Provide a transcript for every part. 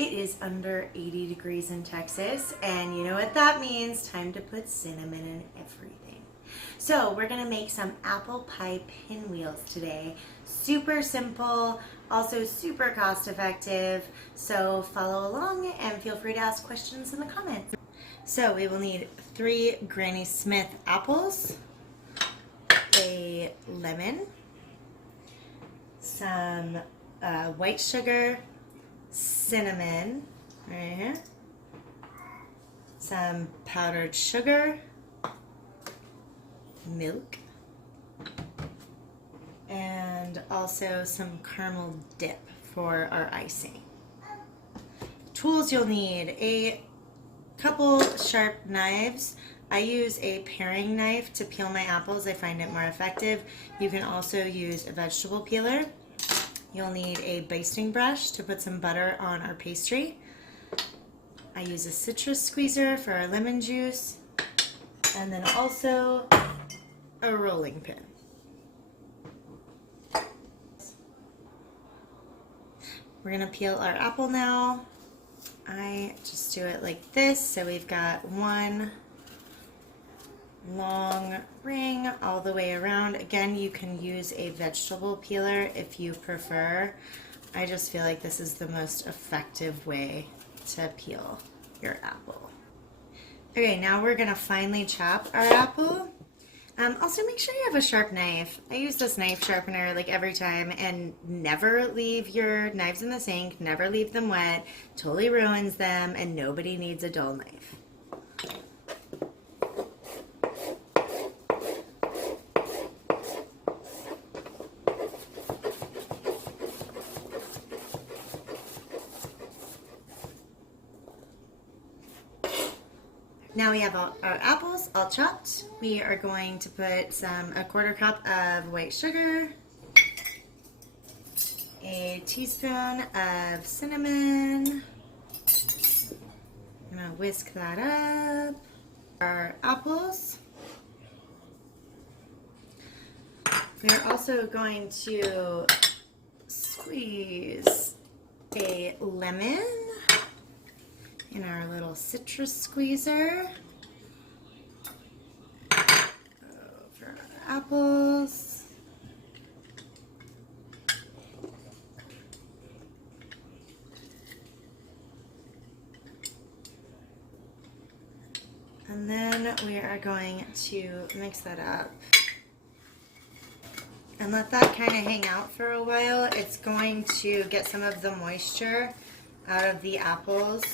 It is under 80 degrees in Texas, and you know what that means. Time to put cinnamon in everything. So we're gonna make some apple pie pinwheels today. Super simple, also super cost effective. So follow along and feel free to ask questions in the comments. So we will need 3 Granny Smith apples, a lemon, some white sugar, cinnamon, right here, some powdered sugar, milk, and also some caramel dip for our icing. Tools you'll need: a couple sharp knives. I use a paring knife to peel my apples. I find it more effective. You can also use a vegetable peeler. You'll need a basting brush to put some butter on our pastry. I use a citrus squeezer for our lemon juice, and then also a rolling pin. We're gonna peel our apple now. I just do it like this, so we've got one long ring all the way around. Again, you can use a vegetable peeler if you prefer. I just feel like this is the most effective way to peel your apple. Okay, now we're gonna finely chop our apple. Also, make sure you have a sharp knife. I use this knife sharpener like every time, and never leave your knives in the sink, never leave them wet. Totally ruins them, and nobody needs a dull knife. Now we have our apples all chopped. We are going to put a 1/4 cup of white sugar, a teaspoon of cinnamon. I'm gonna whisk that up. Our apples. We are also going to squeeze a lemon in our little citrus squeezer. For our apples. And then we are going to mix that up and let that kind of hang out for a while. It's going to get some of the moisture out of the apples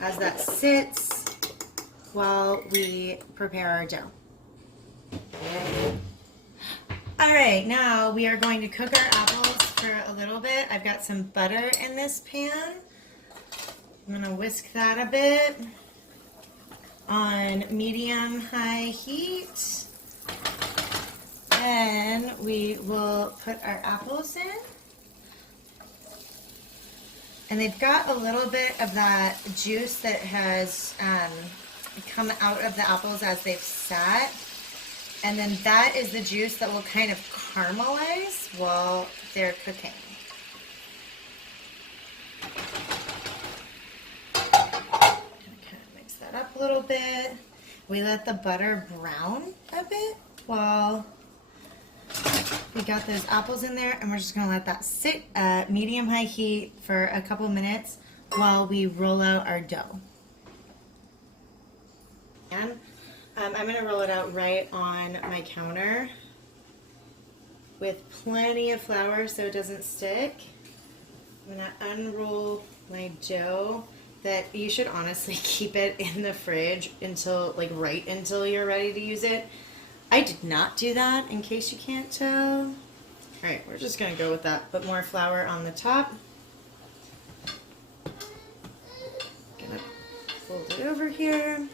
as that sits while we prepare our dough. All right, now we are going to cook our apples for a little bit. I've got some butter in this pan. I'm gonna whisk that a bit on medium-high heat. Then we will put our apples in. And they've got a little bit of that juice that has come out of the apples as they've sat. And then that is the juice that will kind of caramelize while they're cooking. Okay, mix that up a little bit. We let the butter brown a bit while we got those apples in there, and we're just gonna let that sit at medium-high heat for a couple minutes while we roll out our dough. And I'm gonna roll it out right on my counter with plenty of flour so it doesn't stick. I'm gonna unroll my dough. That you should honestly keep it in the fridge until right until you're ready to use it. I did not do that, in case you can't tell. All right, we're just gonna go with that. Put more flour on the top. Gonna fold it over here.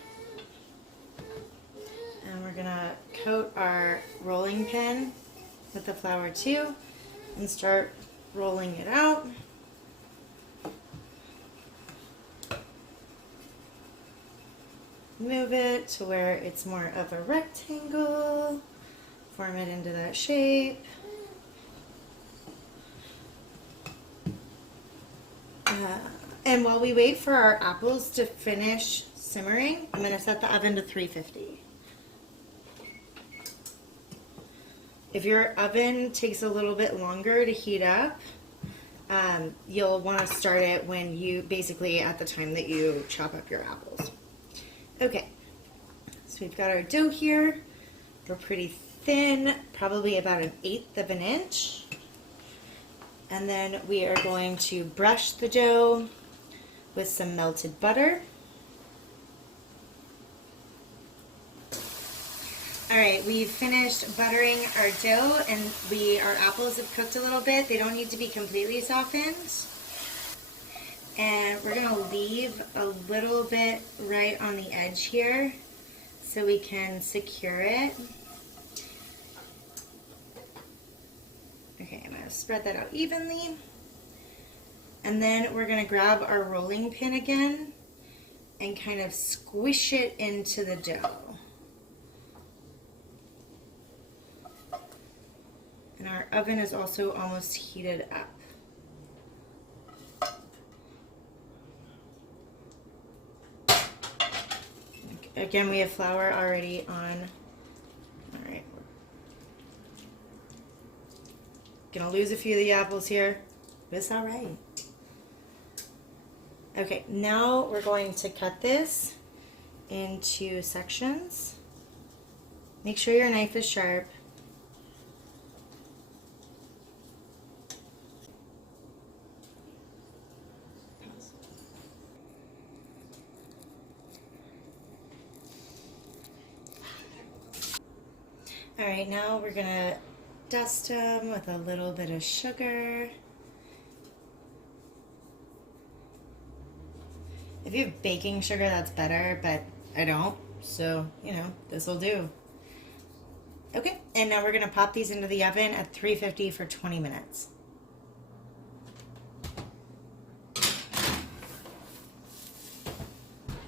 And we're gonna coat our rolling pin with the flour too and start rolling it out. Move it to where it's more of a rectangle. Form it into that shape. And while we wait for our apples to finish simmering, I'm going to set the oven to 350. If your oven takes a little bit longer to heat up, you'll want to start it when you, basically at the time that you chop up your apples. Okay, so we've got our dough here. We're pretty thin, probably about 1/8 of an inch. And then we are going to brush the dough with some melted butter. All right, we've finished buttering our dough, and our apples have cooked a little bit. They don't need to be completely softened. And we're gonna leave a little bit right on the edge here so we can secure it. Okay, I'm gonna spread that out evenly. And then we're gonna grab our rolling pin again and kind of squish it into the dough. And our oven is also almost heated up. Again, we have flour already on. All right. Gonna lose a few of the apples here, but it's all right. Okay, now we're going to cut this into sections. Make sure your knife is sharp. All right, now we're gonna dust them with a little bit of sugar. If you have baking sugar, that's better, but I don't, so, you know, this will do. Okay, and now we're gonna pop these into the oven at 350 for 20 minutes.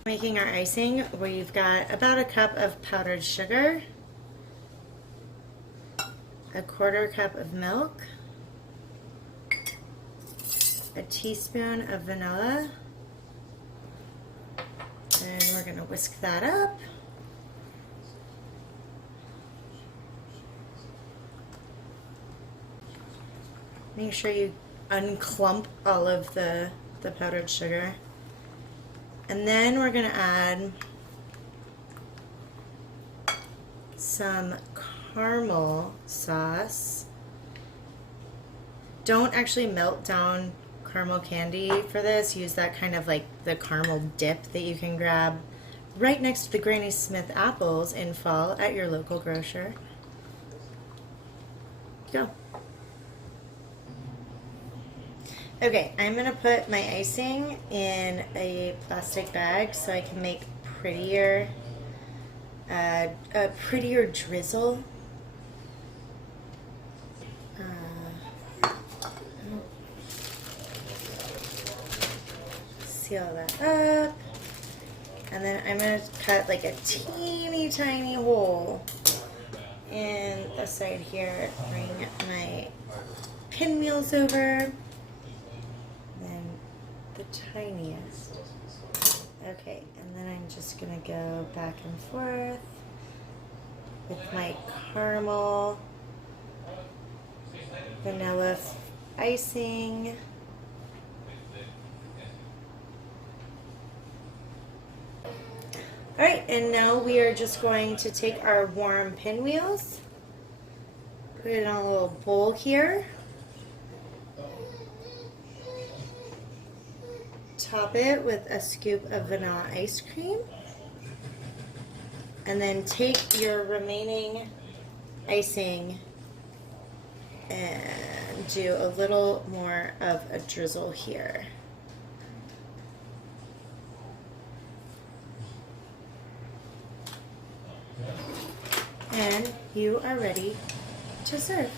Making our icing, we've got about a cup of powdered sugar, a 1/4 cup of milk, a teaspoon of vanilla, and we're gonna whisk that up. Make sure you unclump all of the powdered sugar. And then we're gonna add some caramel sauce. Don't actually melt down caramel candy for this. Use that kind of like the caramel dip that you can grab right next to the Granny Smith apples in fall at your local grocer. Go. Okay, I'm gonna put my icing in a plastic bag so I can make a prettier drizzle. Seal that up, and then I'm going to cut like a teeny tiny hole in the side here. Bring my pinwheels over, then the tiniest. Okay, and then I'm just going to go back and forth with my caramel vanilla icing. All right, and now we are just going to take our warm pinwheels, put it in a little bowl here, top it with a scoop of vanilla ice cream, and then take your remaining icing and do a little more of a drizzle here. And you are ready to serve.